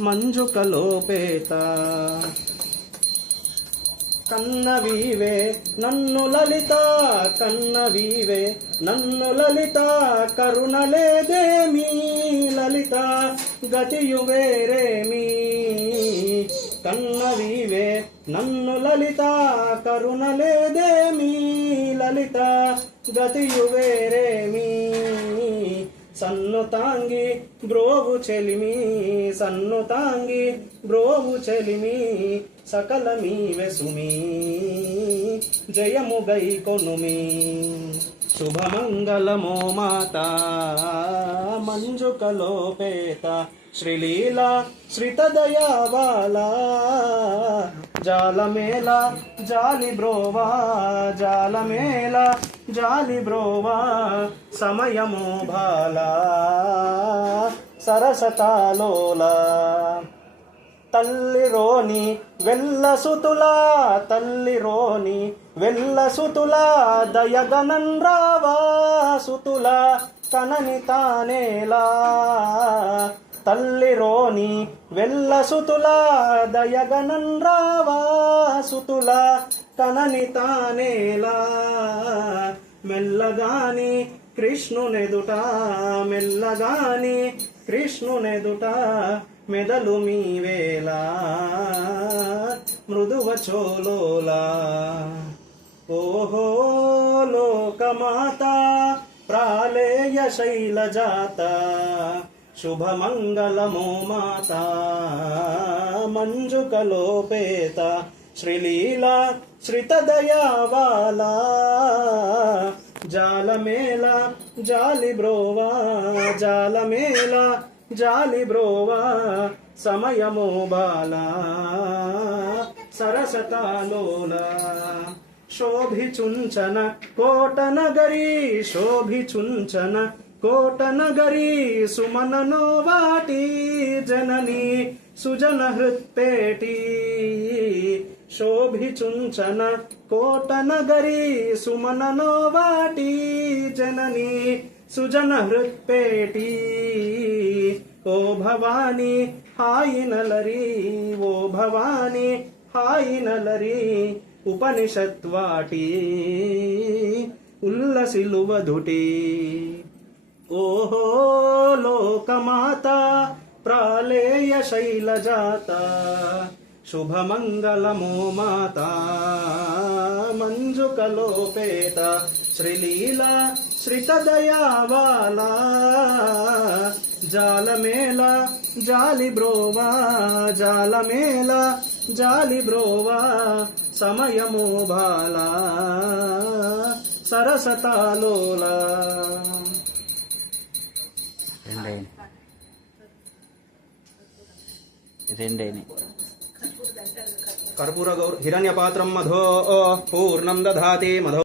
మంజుకలోపేత కన్నవీవే నన్ను లలిత కన్నవీవే నన్ను లలిత కరుణలేదేమీ లలిత గతియు వేరేమీ కన్నవీవే నన్ను లలిత కరుణలేదేమీ లలిత గతియు వేరేమీ సన్నుతాంగి బ్రోవు చెలిమి సన్నుతాంగి బ్రోవు చెలిమి సకలమీవె సుమి జయము గై కొనుమి శుభమంగళమో మాత మంజుకలోపేత శ్రీలీలా శ్రితదయావాల జాలమేళ జాలి బ్రోవా జాలమేళ జాలి బ్రోవా సమయము బాల సరసతాలోల తల్లిరోని వెల్లసుతులా తల్లిరోని వెల్లసుతులా దయగనన్ రావా సుతులా కనని తానేలా తల్లిరోని వెల్లసుతులా దయగనన్ రావా సుతులా కనని తానేలా మెల్లగాని కృష్ణునెదుట మెల్లగాని కృష్ణునెదుట మెదలు మీవేలా మృదువచోలోలా ఓహో లోకమాత ప్రాళేయ శైలజాత శుభమంగళమో మాత మంజుకలోపేత శ్రీలీలా శ్రితదయావాల జాలమేళ జాలి బ్రోవా జాలమేళ జాలి బ్రోవా సమయమో బాల సరసతాలోల శోభిచుంచన కోటనగరీ శోభిచుంచన కోటనగరీ సుమననో వాటి జనని సుజన హృత్పేటి శోభిచుంచన కోటనగరీ సుమననో వాటి జనని సుజన హృత్పేటి ఓ భవాని హాయినలరి ఓ భవాని హాయినలరి ఉపనిషత్వాటి ఉల్లసిలువదుటి ఓహో లోకమాత ప్రాళేయ శైలజాత శుభమంగళమో మాత మంజుకలోపేత శ్రీలీలా శ్రితదయావాల జాలమేళ జాలి బ్రోవా జాలమేళ జాలి బ్రోవా సమయమో బాల సరసతాలోల రెండైన కర్పూర గౌర్ హిరణ్యపాత్రం మధో పూర్ణం దధాతి మధో